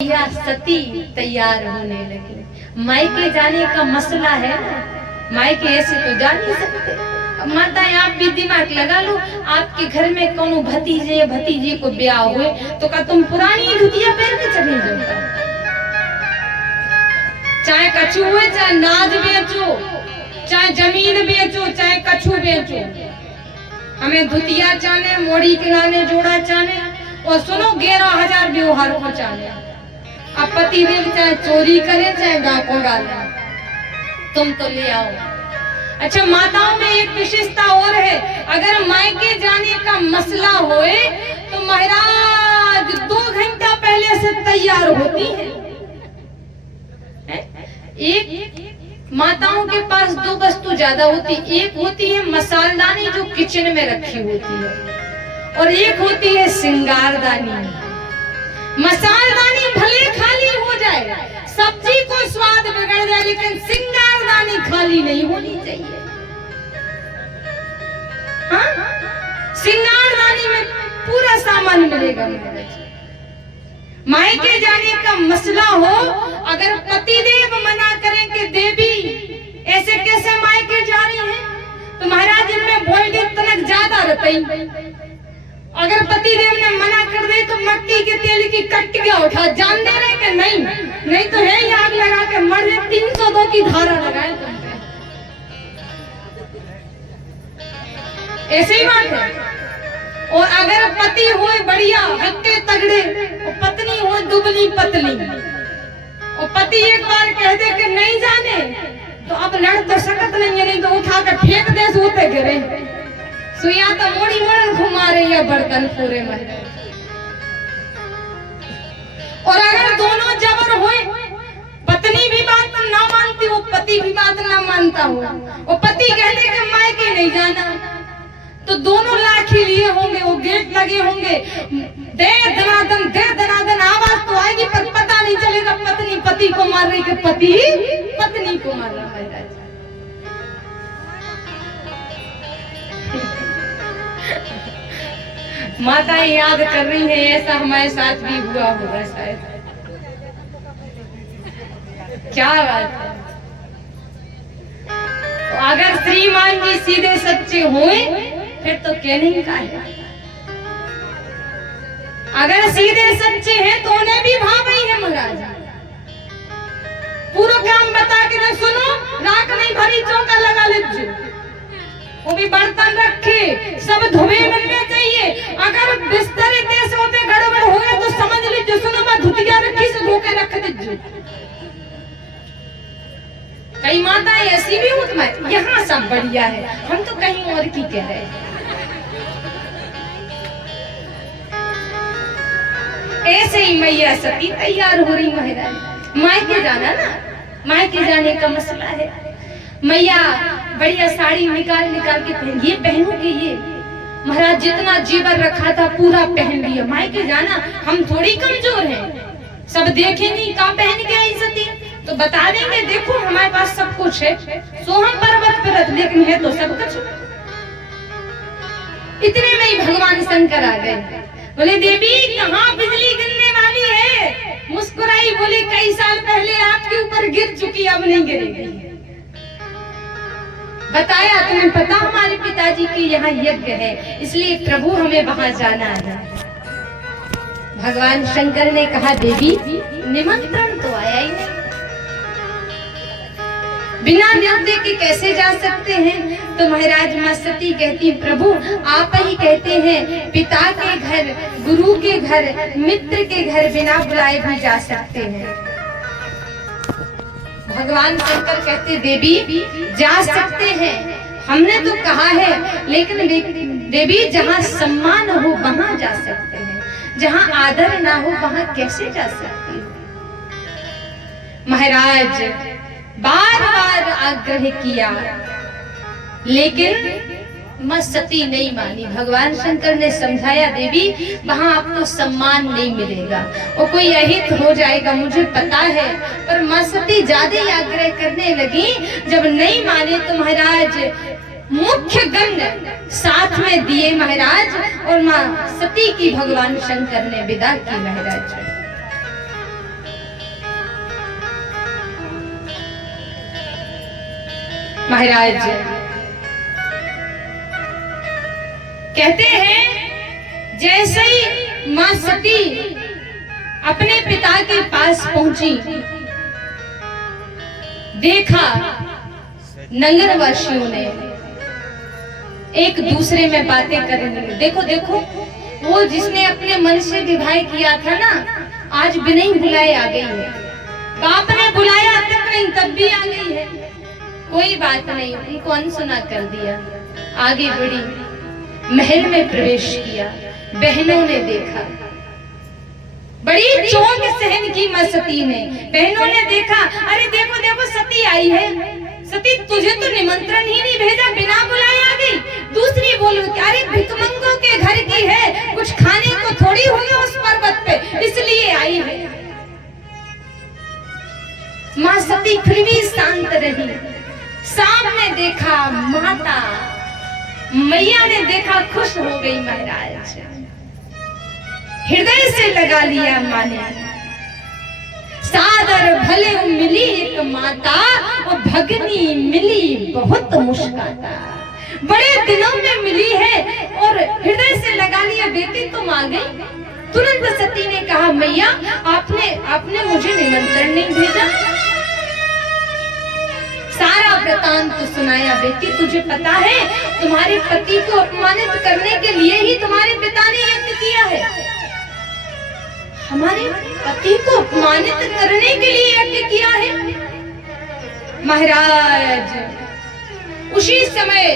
मैया सती तैयार होने लगी। मायके जाने का मसला है ना, मायके ऐसे तो जा नहीं सकते। माता आप भी दिमाग लगा लो, आपके घर में कोनो भतीजे या भतीजे को ब्याह हुए तो का तुम पुरानी धुतिया पहन के चले जाओ? चाहे कछू हुए, चाहे नाज बेचो, चाहे जमीन बेचो, चाहे कछू बेचो, हमें धुतिया चाने, मोड़ी किनारे जोड़ा चाने, और सुनो 11,000 व्यवहार को चाने। अब पति देव चाहे चोरी करे चाहे डाको डाले, तुम तो ले आओ। अच्छा, माताओं में एक विशेषता और है, अगर मायके जाने का मसला होए तो महाराज 2 घंटा पहले से तैयार होती है। एक माताओं के पास 2 वस्तु ज्यादा होती, एक होती है मसालदानी जो किचन में रखी होती है, और एक होती है श्रृंगारदानी। मसालदानी भले खाली हो जाए, सब्जी को स्वाद बिगड़ जाए, लेकिन श्रृंगारदानी खाली नहीं होनी चाहिए। हाँ? श्रृंगारदानी में पूरा सामान मिलेगा। मायके जाने का मसला हो, अगर पतिदेव मना करें कि देवी ऐसे कैसे मायके जा रही है, तो महाराज इनमें वोल्टेज तनक ज्यादा रहती। अगर पतिदेव ने मना कर दे तो मट्टी के तेल की कट्टिया उठा, जान दे रहे कि नहीं तो है ही आग लगा के मर जाए, 302 की धारा लगाए तुम पे। ऐसे ही बात है। और अगर पति होए बढ़िया हट्टे तगड़े और पत्नी हो दुबली पतली, और पति एक बार कह दे कि नहीं जाने तो अब लड़ तो सकत नहीं है, नहीं तो उठा कर फेंक दे सोते गिरे, सुइया तो मोड़ी मोड़न घुमा रही है बर्तन पूरे में। और अगर दोनों जबर होए, पत्नी भी बात ना मानती हो, पति भी बात ना मानता हो, और पति कहने के मायके नहीं जाना, तो दोनों लाठी लिए होंगे, वो गेट लगे होंगे, दे दनादन आवाज तो आएगी, पर पता नहीं चलेगा पत्नी पति को मार रही कि पति पत्नी को मार रहा है। माता याद कर रही है, ऐसा हमारे साथ भी हुआ होगा शायद। क्या बात है। तो अगर श्रीमान जी सीधे सच्चे हुए फिर तो कहने का है, अगर सीधे सच्चे हैं तो उन्हें भी भाभी है महाराज, पूरा काम बता के ना, सुनो राख नहीं भरी चौका लगा लीजिए, वो भी बर्तन रखे, सब धुए मिलने चाहिए। अगर बिस्तर ऐसे होते गड़बड़ हो गए तो समझ लीजिए, सुनो मैं धुतिया रखी से धो के रख दीजिए। कई माताएं ऐसी भी होती है, यहाँ सब बढ़िया है, हम तो कहीं और की कह रहे हैं। ऐसे ही मैया सती तैयार हो रही महाराज, मायके जाना ना, मायके जाने का मसला है। मैया बढ़िया साड़ी निकाल के पहन, ये पहनोगे ये महाराज, जितना जेवर रखा था पूरा पहन लिया। मायके जाना, हम थोड़ी कमजोर हैं, सब देखेंगे क्या पहन के आई सती तो बता देंगे, देखो हमारे पास सब कुछ है, सोहम पर्वत पर, लेकिन है तो सब कुछ। इतने में ही भगवान शंकर आ गए, बोले देवी कहाँ बिजली गिरने वाली है? मुस्कुराई, बोले कई साल पहले आपके ऊपर गिर चुकी, अब नहीं गिरेगी। बताया तुम्हें पता हमारे पिताजी के यहाँ यज्ञ है, इसलिए प्रभु हमें वहां जाना है। भगवान शंकर ने कहा देवी निमंत्रण तो आया ही नहीं, बिना न्योते के कैसे जा सकते हैं? तो महाराज मां सती कहती प्रभु आप ही कहते हैं पिता के घर, गुरु के घर, मित्र के घर बिना बुलाए भी जा सकते हैं। भगवान शंकर कहते देवी जा सकते हैं, हमने तो कहा है, लेकिन देवी जहाँ सम्मान हो वहां जा सकते हैं, जहाँ आदर ना हो वहां कैसे जा सकते हैं? महाराज बार बार आग्रह किया, लेकिन मां सती नहीं मानी। भगवान शंकर ने समझाया देवी वहां आपको सम्मान नहीं मिलेगा, और कोई अहित हो जाएगा मुझे पता है, पर मां सती ज्यादा ही आग्रह करने लगी। जब नहीं माने तो महाराज मुख्य गण साथ में दिए महाराज, और मां सती की भगवान शंकर ने विदा की महाराज। महाराज कहते हैं जैसे ही मां सती अपने पिता के पास पहुंची, देखा नगरवासियों ने एक दूसरे में बातें करने लगे। देखो देखो, वो जिसने अपने मन से विवाह किया था ना, आज बिना ही बुलाए आ गई है। बाप ने बुलाया तक नहीं, तब भी आ गई है। कोई बात नहीं, उनको अनसुना कर दिया। आगे बढ़ी, महल में प्रवेश किया। बहनों ने देखा, बड़ी चौंक सहन की मां सती ने। बहनों ने देखा, अरे देखो देखो सती आई है। सती तुझे तो निमंत्रण ही नहीं भेजा, बिना बुलाए आ गई। दूसरी बोल, अरे भिखमंगों के घर की है, कुछ खाने को थोड़ी होगा उस पर्वत पे, इसलिए आई है। मां सती फिर भी शांत रही। सामने देखा माता मैया ने देखा, खुश हो गई महाराज। हृदय से लगा लिया मां ने। सादर भले मिली एक माता, वो भगनी मिली बहुत मुस्काता। बड़े दिनों में मिली है और हृदय से लगा लिया, बेटी तुम आ गई। तुरंत सती ने कहा, मैया आपने मुझे निमंत्रण नहीं भेजा। सारा वृतांत तो सुनाया। बेटी तुझे पता है, तुम्हारे पति को अपमानित करने के लिए ही तुम्हारे पिता ने यज्ञ किया है। हमारे पति को अपमानित करने के लिए यज्ञ किया है। महाराज उसी समय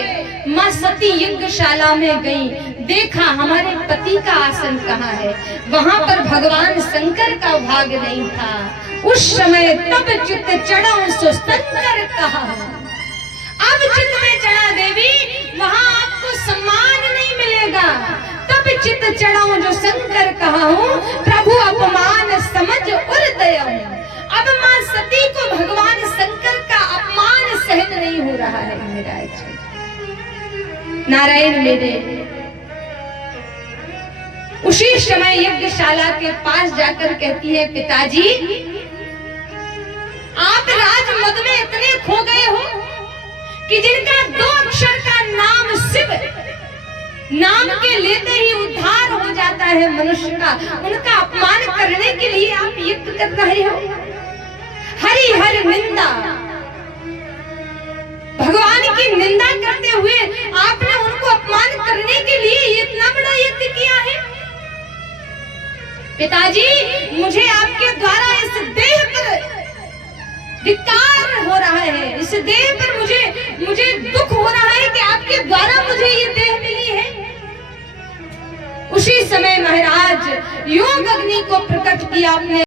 मां सती यज्ञशाला में गई। देखा हमारे पति का आसन कहाँ है, वहां पर भगवान शंकर का भाग नहीं था। उस समय तब चित्त चढ़ा सो शंकर कहा। अब चित्त में चढ़ा देवी, वहां आपको सम्मान नहीं मिलेगा। तब चित्त चढ़ा जो शंकर कहा हूँ, प्रभु अपमान समझ उदय। अब मां सती को भगवान शंकर का अपमान सहन नहीं हो रहा है। महाराज नारायण मेरे उसी समय यज्ञशाला के पास जाकर कहती है, पिताजी आप राजमद में इतने खो गए हो कि जिनका 2 अक्षर का नाम शिव, नाम के लेते ही उद्धार हो जाता है मनुष्य का, उनका अपमान करने के लिए आप यज्ञ कर रहे हो। हरि हर निंदा, भगवान की निंदा करते हुए आपने उनको अपमान करने के लिए इतना बड़ा यज्ञ किया है। पिताजी मुझे आपके द्वारा इस देह पर धिक्कार हो रहा है, इस देह पर मुझे दुख हो रहा है कि आपके द्वारा मुझे ये देह मिली है। उसी समय महाराज योग अग्नि को प्रकट किया आपने।